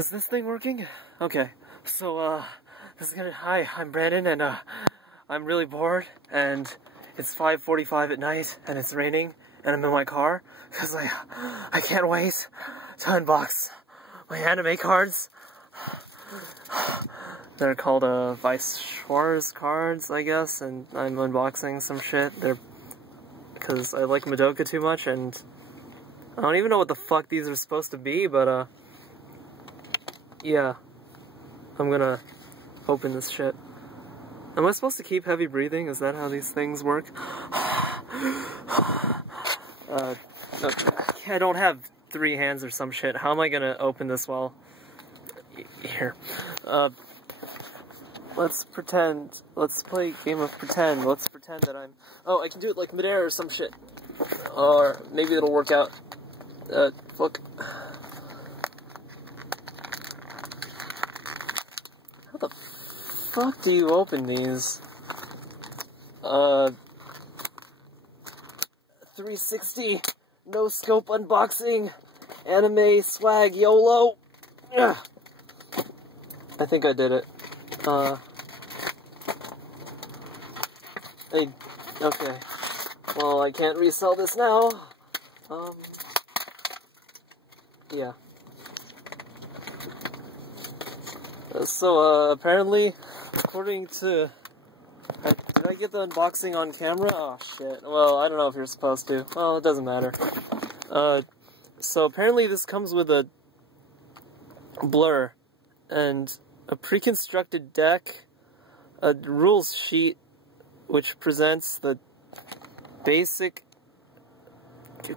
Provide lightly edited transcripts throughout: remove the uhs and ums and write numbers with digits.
Is this thing working? Okay. So, hi, I'm Brandon, and, I'm really bored, and it's 5:45 at night, and it's raining, and I'm in my car, because I can't wait to unbox my anime cards. They're called, SCHWARZ cards, I guess, and I'm unboxing some shit. Because I like MADOKA too much, and I don't even know what the fuck these are supposed to be, but, yeah. I'm gonna open this shit. Am I supposed to keep heavy breathing? Is that how these things work? I don't have 3 hands or some shit. How am I gonna open this while... Here. Let's pretend. Let's play a game of pretend. Let's pretend that I'm... Oh, I can do it like midair or some shit. Or maybe it'll work out. Look. How the fuck do you open these? 360 no scope unboxing anime swag YOLO. Ugh. I think I did it. Okay. Well, I can't resell this now. Yeah. So, apparently, according to... Did I get the unboxing on camera? Oh, shit. Well, I don't know if you're supposed to. Well, it doesn't matter. So apparently this comes with a blur, and a pre-constructed deck, a rules sheet, which presents the basic...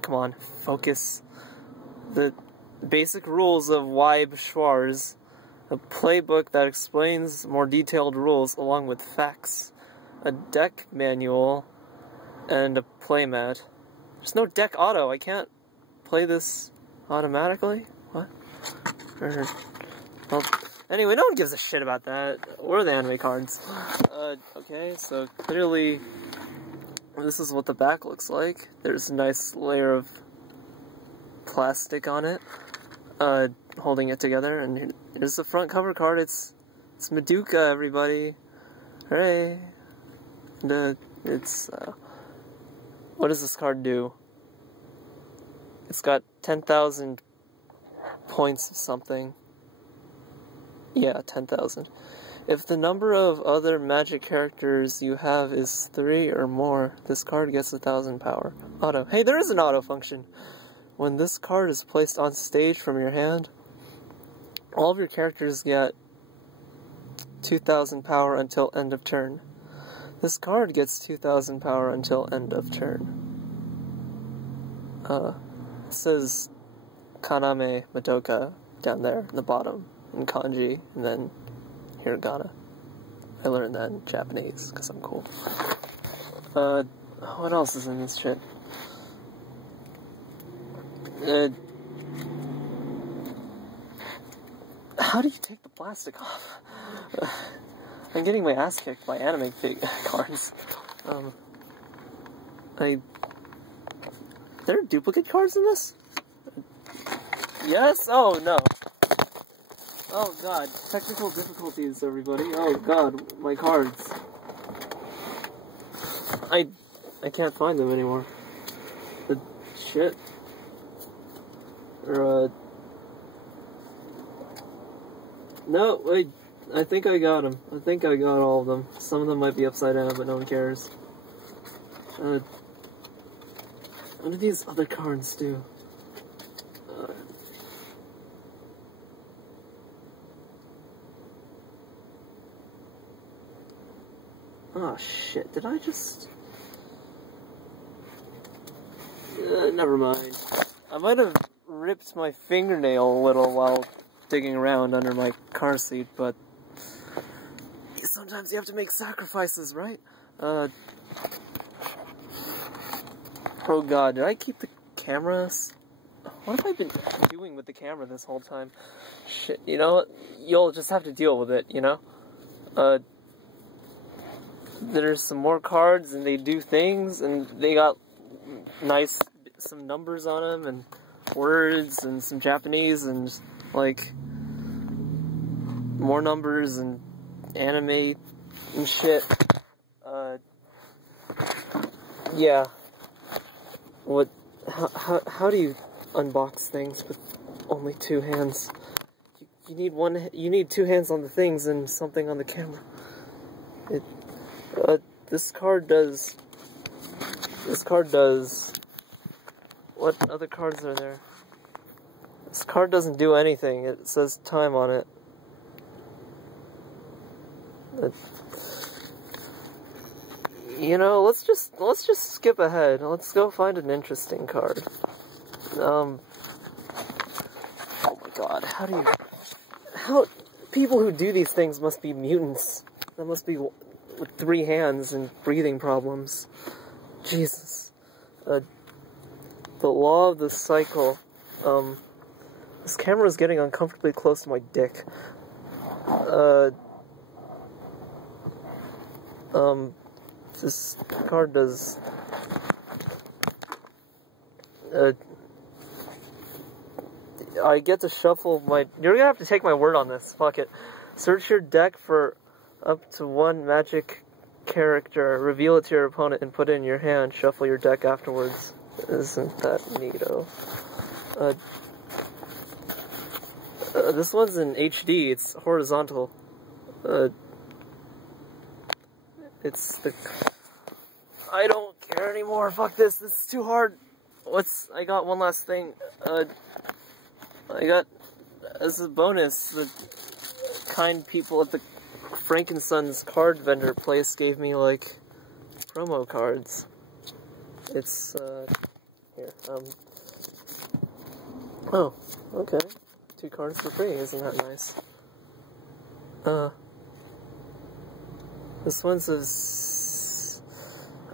Come on, focus. The basic rules of SCHWARZ, a playbook that explains more detailed rules along with facts, a deck manual, and a playmat. There's no deck auto. I can't play this automatically? What? Well, anyway, no one gives a shit about that. Or the anime cards. Okay, so clearly this is what the back looks like. There's a nice layer of plastic on it, holding it together, and here's the front cover card. It's MADOKA, everybody. Hooray! And, what does this card do? It's got 10,000 points of something. Yeah, 10,000. If the number of other magic characters you have is 3 or more, this card gets 1,000 power. Auto. Hey, there is an auto function! When this card is placed on stage from your hand, all of your characters get 2,000 power until end of turn. This card gets 2,000 power until end of turn. It says Kaname MADOKA down there in the bottom, in kanji, and then hiragana. I learned that in Japanese, because I'm cool. What else is in this shit? How do you take the plastic off? I'm getting my ass kicked by anime cards. There are duplicate cards in this? Yes? Oh, no. Oh, God. Technical difficulties, everybody. Oh, God. My cards. I can't find them anymore. The shit. No, wait. I think I got them. I think I got all of them. Some of them might be upside down, but no one cares. What do these other cards do? Oh shit, did I just... never mind. I might have ripped my fingernail a little while digging around under my car seat, but sometimes you have to make sacrifices, right? Oh god, did I keep the cameras? What have I been doing with the camera this whole time? Shit, you know what? You'll just have to deal with it, you know? There's some more cards, and they do things, and they got some numbers on them, and words, and some Japanese, and, like, more numbers and anime and shit. Yeah. What? How do you unbox things with only two hands? You need one. You need two hands on the things and something on the camera. This card does. This card does. What other cards are there? This card doesn't do anything. It says time on it. You know, let's just skip ahead. Let's go find an interesting card. Oh my god, how people who do these things must be mutants. That must be with 3 hands and breathing problems. Jesus. The law of the cycle. This camera is getting uncomfortably close to my dick. This card does, I get to shuffle my, you're gonna have to take my word on this, fuck it. Search your deck for up to 1 magic character, reveal it to your opponent and put it in your hand, shuffle your deck afterwards. Isn't that neato? This one's in HD, it's horizontal. It's the... I don't care anymore, fuck this is too hard. I got one last thing. I got, as a bonus, the kind people at the Frankenson's card vendor place gave me, like, promo cards. It's, here, oh, okay. 2 cards for free, isn't that nice? This one's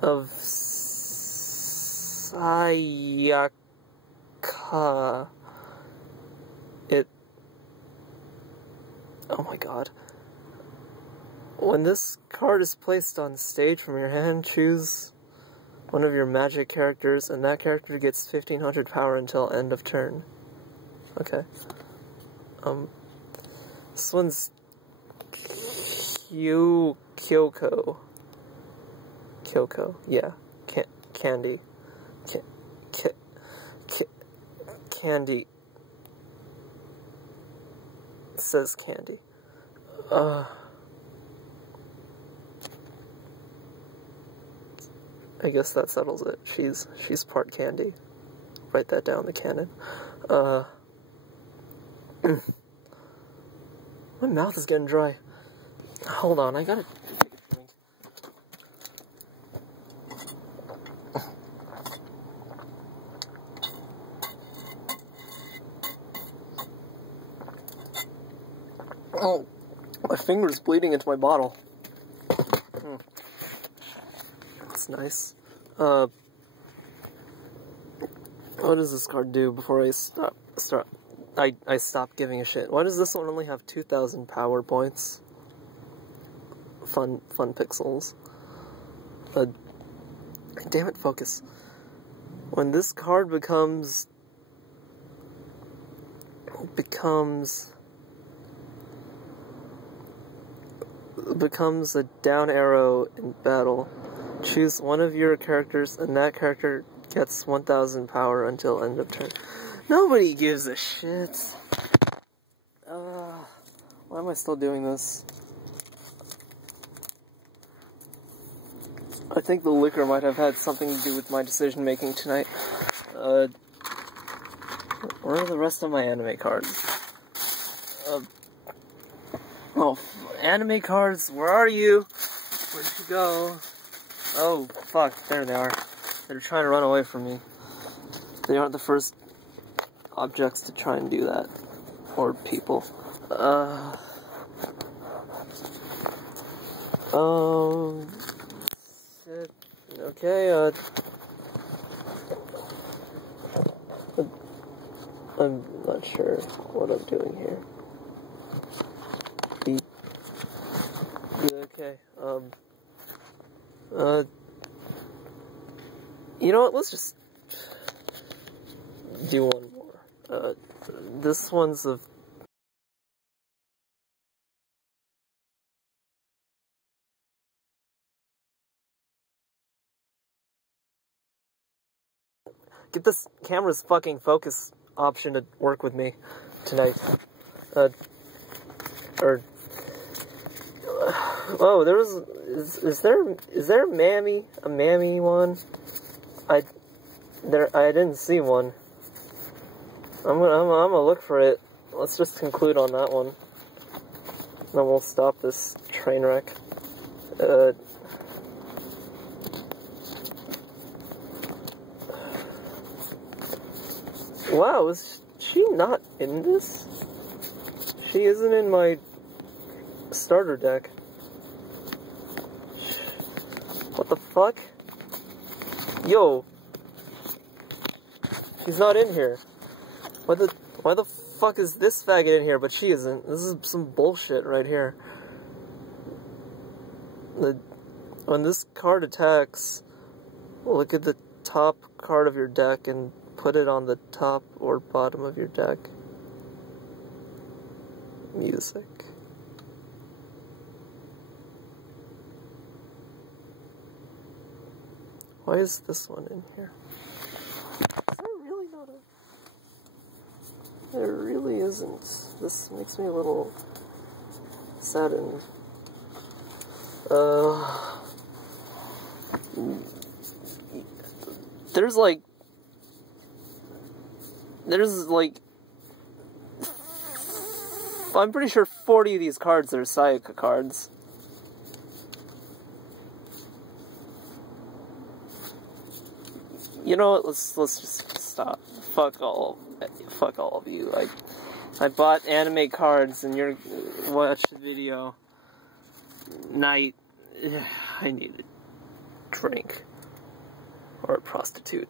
of Sayaka. Oh my god. When this card is placed on stage from your hand, choose one of your magic characters, and that character gets 1500 power until end of turn. Okay. This one's Kyoko, yeah, Candy, Candy, it says Candy, I guess that settles it, she's part Candy, write that down, the canon, my mouth is getting dry. Hold on, I gotta take a drink. Oh, my finger's bleeding into my bottle. That's nice. What does this card do before I I stop giving a shit? Why does this one only have 2,000 power points? Fun pixels. Damn it, focus. When this card becomes a down arrow in battle, choose one of your characters and that character gets 1,000 power until end of turn. Nobody gives a shit. Why am I still doing this? I think the liquor might have had something to do with my decision making tonight. Where are the rest of my anime cards? Anime cards, where are you? Where'd you go? Oh, fuck, there they are. They're trying to run away from me. They aren't the first objects to try and do that. Or people. Shit. Okay, I'm not sure what I'm doing here. Okay, you know what, let's just do one more. This one's of get this camera's fucking focus option to work with me tonight. Oh, is there a mammy one? I didn't see one. I'm gonna look for it. Let's just conclude on that one. Then we'll stop this train wreck. Wow, is she not in this? She isn't in my starter deck. What the fuck? Yo! She's not in here. Why the fuck is this faggot in here, but she isn't? This is some bullshit right here. When this card attacks, look at the top card of your deck and put it on the top or bottom of your deck. Music. Why is this one in here? Is that really not a... There really isn't. This makes me a little saddened. There's like, I'm pretty sure 40 of these cards are Sayaka cards. You know what? Let's just stop. Fuck all of you. I bought anime cards, and you're watch the video. Night. I need a drink or a prostitute.